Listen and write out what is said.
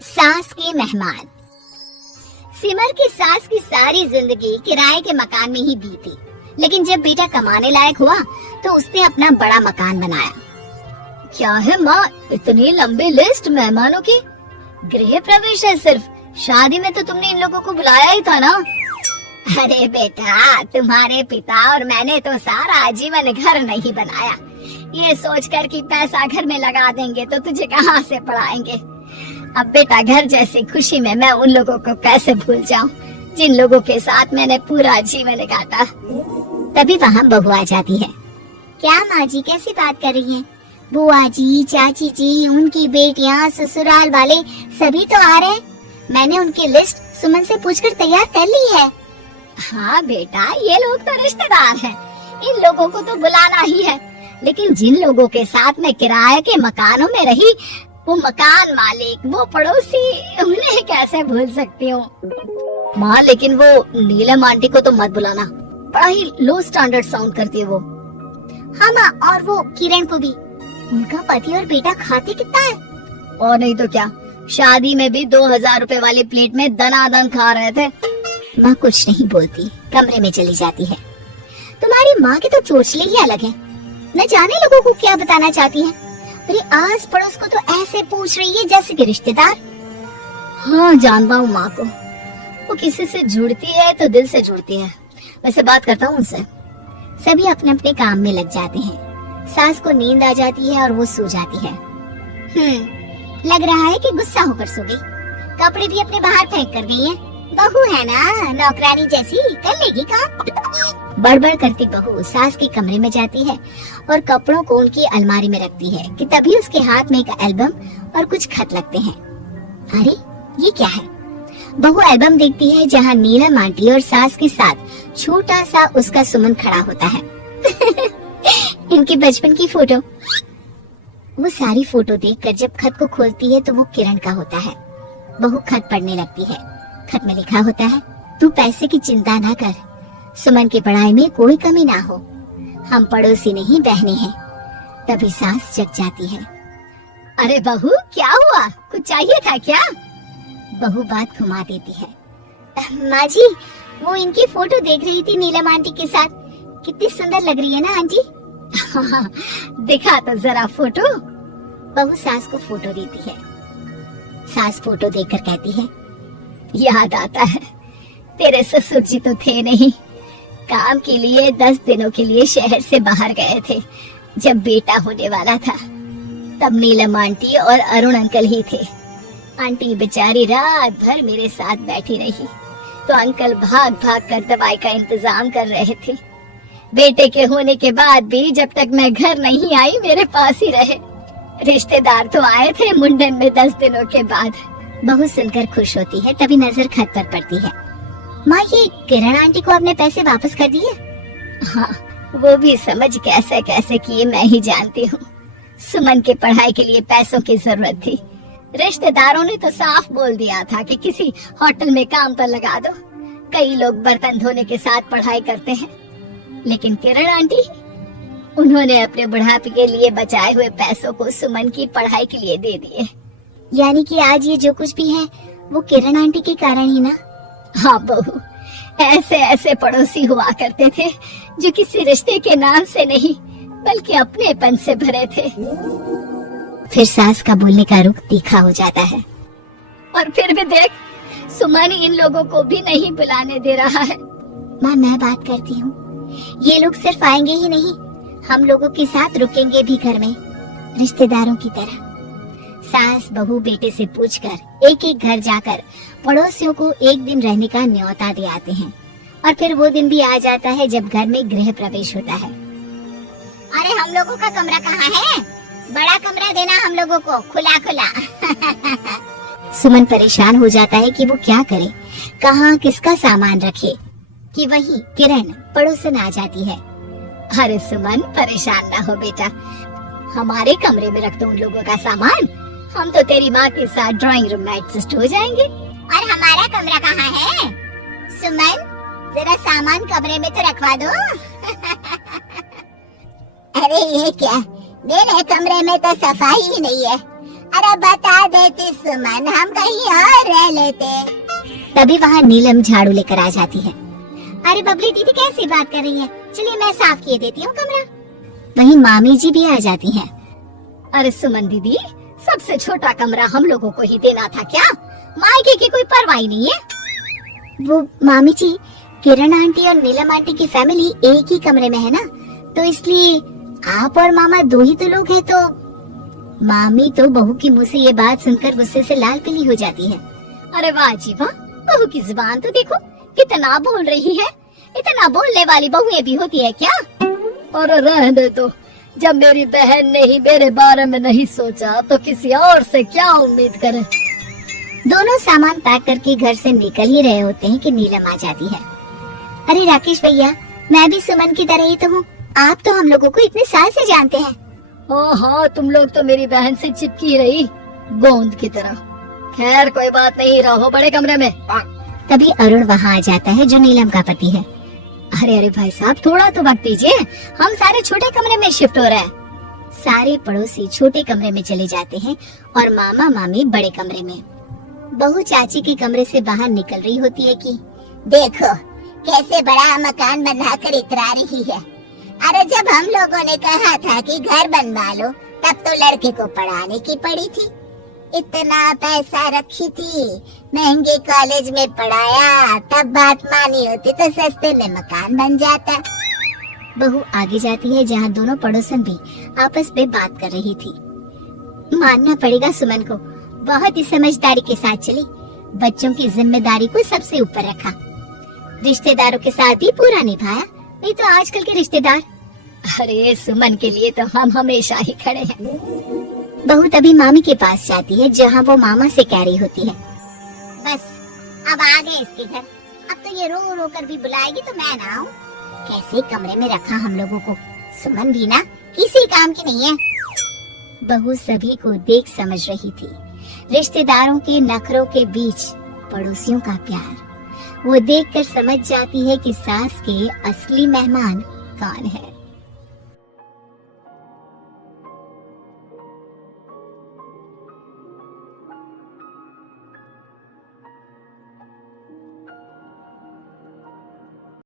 सास के मेहमान। सिमर की सास की सारी जिंदगी किराए के मकान में ही बीती, लेकिन जब बेटा कमाने लायक हुआ तो उसने अपना बड़ा मकान बनाया। क्या है माँ, इतनी लंबी लिस्ट मेहमानों की? गृह प्रवेश है सिर्फ, शादी में तो तुमने इन लोगों को बुलाया ही था ना। अरे बेटा, तुम्हारे पिता और मैंने तो सारा आजीवन घर नहीं बनाया, ये सोचकर कि पैसा घर में लगा देंगे तो तुझे कहाँ से पढ़ाएंगे। अब बेटा, घर जैसी खुशी में मैं उन लोगों को कैसे भूल जाऊं जिन लोगों के साथ मैंने पूरा जीवन काटा। तभी वहाँ बहू आ जाती है। क्या माँ जी, कैसी बात कर रही हैं? बुआ जी, चाची जी, उनकी बेटियाँ, ससुराल वाले सभी तो आ रहे हैं। मैंने उनकी लिस्ट सुमन से पूछकर तैयार कर ली है। हाँ बेटा, ये लोग तो रिश्तेदार हैं, इन लोगों को तो बुलाना ही है, लेकिन जिन लोगों के साथ मैं किराए के मकानों में रही, वो मकान मालिक, वो पड़ोसी, उन्हें कैसे भूल सकती हूँ। माँ, लेकिन वो नीलम आंटी को तो मत बुलाना, बड़ा ही लो स्टैंडर्ड साउंड करती है वो। हाँ माँ, और वो किरण को भी। उनका पति और बेटा खाते कितना है? और नहीं तो क्या, शादी में भी 2000 रुपए वाली प्लेट में दनादन खा रहे थे। माँ कुछ नहीं बोलती, कमरे में चली जाती है। तुम्हारी माँ के तो चोचले ही अलग हैं, न जाने लोगों को क्या बताना चाहती है। अरे आस पड़ोस को तो ऐसे पूछ रही है जैसे कि रिश्तेदार। हाँ, जानता हूँ माँ को, वो किसी से जुड़ती है तो दिल से जुड़ती है। वैसे बात करता हूँ उनसे। सभी अपने अपने काम में लग जाते हैं। सास को नींद आ जाती है और वो सो जाती है। लग रहा है कि गुस्सा होकर सो गई। कपड़े भी अपने बाहर फेंक कर गई है। बहू है ना, नौकरानी जैसी, कर लेगी काम। बड़बड़ करती बहू सास के कमरे में जाती है और कपड़ों को उनकी अलमारी में रखती है कि तभी उसके हाथ में एक एल्बम और कुछ खत लगते हैं। अरे ये क्या है? बहू एल्बम देखती है जहाँ नीलम आंटी और सास के साथ छोटा सा उसका सुमन खड़ा होता है। इनके बचपन की फोटो। वो सारी फोटो देखकर जब खत को खोलती है तो वो किरण का होता है। बहू खत पढ़ने लगती है। खत में लिखा होता है, तू पैसे की चिंता ना कर, सुमन की पढ़ाई में कोई कमी ना हो, हम पड़ोसी नहीं बहने हैं। तभी सास जग जाती है। अरे बहू, क्या हुआ? कुछ चाहिए था क्या? बहू बात घुमा देती है। माँ जी, वो इनकी फोटो देख रही थी नीलम आंटी के साथ। कितनी सुंदर लग रही है ना आंटी? दिखा तो जरा फोटो। बहू सास को फोटो देती है। सास फोटो देखकर कहती है, याद आता है, तेरे ससुर जी तो थे नहीं, काम के लिए 10 दिनों के लिए शहर से बाहर गए थे। जब बेटा होने वाला था तब नीलम आंटी और अरुण अंकल ही थे। आंटी बेचारी रात भर मेरे साथ बैठी रही तो अंकल भाग भाग कर दवाई का इंतजाम कर रहे थे। बेटे के होने के बाद भी जब तक मैं घर नहीं आई मेरे पास ही रहे। रिश्तेदार तो आए थे मुंडन में 10 दिनों के बाद। बहू सुनकर खुश होती है, तभी नजर खत पर पड़ती है। माँ, ये किरण आंटी को अपने पैसे वापस कर दिए? हाँ, वो भी समझ कैसे कैसे किए मैं ही जानती हूँ। सुमन के पढ़ाई के लिए पैसों की जरूरत थी। रिश्तेदारों ने तो साफ बोल दिया था कि किसी होटल में काम पर लगा दो। कई लोग बर्तन धोने के साथ पढ़ाई करते हैं, लेकिन किरण आंटी, उन्होंने अपने बुढ़ापे के लिए बचाए हुए पैसों को सुमन की पढ़ाई के लिए दे दिए। यानी कि आज ये जो कुछ भी है वो किरण आंटी के कारण ही ना? हाँ बहू, ऐसे ऐसे पड़ोसी हुआ करते थे जो किसी रिश्ते के नाम से नहीं बल्कि अपनेपन से भरे थे। फिर सास का बोलने का रुख तीखा हो जाता है। और फिर भी देख, सुमन इन लोगों को भी नहीं बुलाने दे रहा है। माँ, मैं बात करती हूँ, ये लोग सिर्फ आएंगे ही नहीं, हम लोगों के साथ रुकेंगे भी घर में, रिश्तेदारों की तरह। सास बहू बेटे से पूछकर एक एक घर जाकर पड़ोसियों को एक दिन रहने का न्योता दे आते हैं। और फिर वो दिन भी आ जाता है जब घर में गृह प्रवेश होता है। अरे हम लोगों का कमरा कहाँ है? बड़ा कमरा देना हम लोगों को, खुला खुला। सुमन परेशान हो जाता है कि वो क्या करे, कहाँ किसका सामान रखे, कि वही किरण पड़ोसन आ जाती है। अरे सुमन, परेशान ना हो बेटा, हमारे कमरे में रख दो उन लोगों का सामान, हम तो तेरी माँ के साथ ड्राइंग रूम में एडजस्ट हो जाएंगे। और हमारा कमरा कहाँ है? सुमन, जरा सामान कमरे में तो रखवा दो। अरे ये क्या, मेरे कमरे में तो सफाई ही नहीं है, अरे बता देती सुमन, हम कहीं और रह लेते। तभी वहाँ नीलम झाड़ू लेकर आ जाती है। अरे बबली दीदी कैसी बात कर रही है, चलिए मैं साफ किए देती हूँ कमरा। वहीं मामी जी भी आ जाती हैं। अरे सुमन दीदी, सबसे छोटा कमरा हम लोगों को ही देना था क्या? मायके की कोई परवाह नहीं है। वो मामी जी, किरण आंटी और नीलम आंटी की फैमिली एक ही कमरे में है ना, तो इसलिए आप और मामा दो ही तो लोग हैं। तो मामी तो बहू की मुंह से ये बात सुनकर गुस्से से लाल पीली हो जाती है। अरे वाह जी वाह, बहू की जुबान तो देखो कितना बोल रही है। इतना बोलने वाली बहुएं भी होती है क्या? और रहने दो, जब मेरी बहन ने ही मेरे बारे में नहीं सोचा तो किसी और से क्या उम्मीद करे। दोनों सामान पैक करके घर से निकल ही रहे होते हैं कि नीलम आ जाती है। अरे राकेश भैया, मैं भी सुमन की तरह ही तो हूँ। आप तो हम लोगों को इतने साल से जानते हैं। हाँ, तुम लोग तो मेरी बहन से चिपकी रही गोंद की तरह। खैर कोई बात नहीं, रहो बड़े कमरे में। तभी अरुण वहाँ आ जाता है, जो नीलम का पति है। अरे अरे भाई साहब, थोड़ा तो वक्त दीजिए, हम सारे छोटे कमरे में शिफ्ट हो रहे हैं। सारे पड़ोसी छोटे कमरे में चले जाते हैं और मामा मामी बड़े कमरे में। बहू चाची के कमरे से बाहर निकल रही होती है कि देखो कैसे बड़ा मकान बनाकर इतरा रही है। अरे जब हम लोगों ने कहा था कि घर बनवा लो, तब तो लड़के को पढ़ाने की पड़ी थी। इतना पैसा रखी थी, महंगे कॉलेज में पढ़ाया, तब बात मानी होती तो सस्ते में मकान बन जाता। बहू आगे जाती है जहाँ दोनों पड़ोसन भी आपस में बात कर रही थी। मानना पड़ेगा सुमन को, बहुत ही समझदारी के साथ चली, बच्चों की जिम्मेदारी को सबसे ऊपर रखा, रिश्तेदारों के साथ भी पूरा निभाया। नहीं तो आजकल के रिश्तेदार, अरे सुमन के लिए तो हम हमेशा ही खड़े हैं। बहू तभी मामी के पास जाती है जहाँ वो मामा से कह रही होती है, बस अब आ गए इसके घर, अब तो ये रो रो कर भी बुलाएगी तो मैं ना आऊं। कैसे कमरे में रखा हम लोगों को, सुमन भी ना किसी काम की नहीं है। बहू सभी को देख समझ रही थी, रिश्तेदारों के नखरों के बीच पड़ोसियों का प्यार। वो देखकर समझ जाती है कि सास के असली मेहमान कौन है।